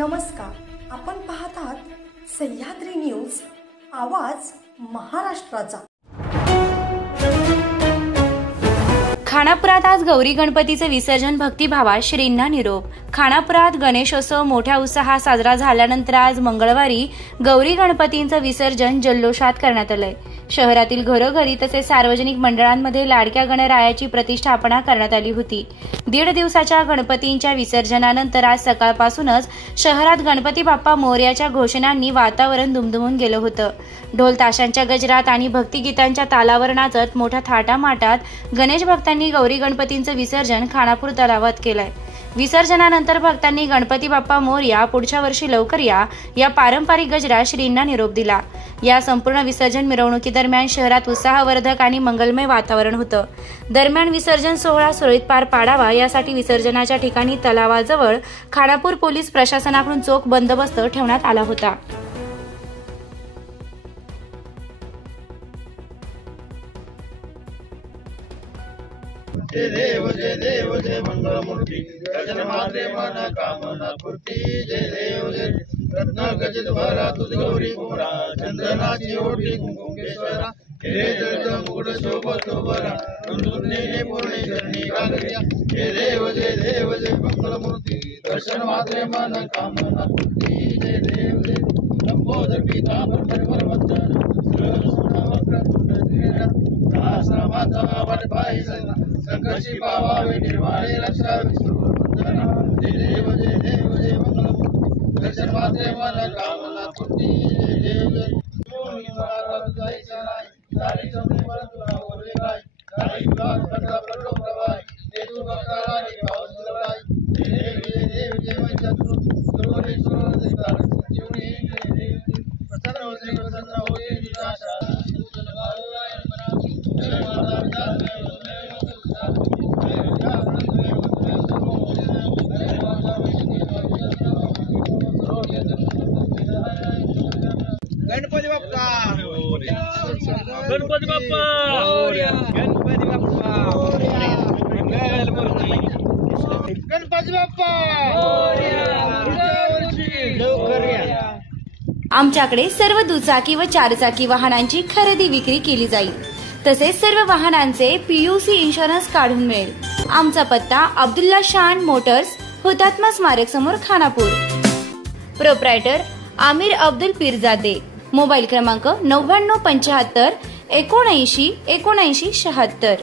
नमस्कार, आपण पाहत आहात सह्याद्री न्यूज, आवाज महाराष्ट्राचा। खानापुरात आज गौरी गणपतीचे विसर्जन भक्तिभावात श्रींना निरोप। खानापुरात गणेशोत्सव मोठ्या उत्साहात साजरा झाल्यानंतर आज मंगळवारी गौरी गणपतींचं विसर्जन जल्लोषात करण्यात आलंय। शहरातील घरोघरी तसेच सार्वजनिक मंडळांमध्ये लाडक्या गणरायाची प्रतिष्ठापना करण्यात आली होती। 1.5 दिवसाच्या गणपतींच्या विसर्जनानंतर आज सकाळपासूनच शहरात गणपती बाप्पा मोरयाच्या घोषणांनी वातावरण दुमदुमून गेलं होतं। ढोल ताशांच्या गजरात आणि भक्तिगीतांच्या तालावर नाचत मोठ्या थाटामाटात गणेश भक्तांनी गौरी गणपतींचं विसर्जन खानापूर तलावात केलंय। विसर्जनानंतर भक्तांनी गणपती बाप्पा मोरया, पुढच्या वर्षी लवकर या पारंपरिक गजरात श्रींना निरोप दिला। या संपूर्ण विसर्जन मिरवणुकीदरम्यान शहरात उत्साहवर्धक आणि मंगलमय वातावरण होतं। दरम्यान विसर्जन सोहळा सुरळीत पार पाडावा यासाठी विसर्जनाच्या ठिकाणी तलावाजवळ खानापूर पोलीस प्रशासनाकडून चोख बंदोबस्त ठेवण्यात आला होता। जय देव जय मंगलमूर्ती गजन मात्रे मन कामना पूर्ती। जय देव जय रत्न गजत भरा तुझ गौरी कुमरा, चंदनाची ओटी कुंकुमेश्वरा। हे जळत मुकुट शोभतो बरा, तुझे पूर्णे चरणी घालूया। जय देव जय मंगलमूर्ती दर्शन मात्रे मन कामना पूर्ती। जय देव जय लंबोदर पीतांबर परिवर्तन संकर्षी पावावे निर्वाणे रक्षा विष्णुवंदना। जय देव जय मंगलमूर्ती दर्शन मात्रे मन कामना पूर्ती। जय देव जय जायचं नाही सारी जमणे मला तुला ओरले काय, काही विकास पडला पडलो प्रवाय, ते तू भक्ताराणी पाऊस लढाई। जय देव जय वैचतृ सुरवरेश्वर देवता जीवनी। जय देव प्रसन्न होते निराशा गणपती बाप्पा गणपती बाप्पा गणपती बाप्पा गणपती बाप्पा लवकर या। आमच्याकडे सर्व दुचाकी व चारचाकी वाहनांची खरेदी विक्री केली जाईल, तसेच सर्व वाहनांचे PUC इन्शुरन्स काढून मिळेल। आमचा पत्ता अब्दुल्ला शान मोटर्स, हुतात्मा स्मारक समोर, खानापूर। प्रोप्रायटर आमिर अब्दुल पीरजादे। मोबाईल क्रमांक 9975 79 79 76।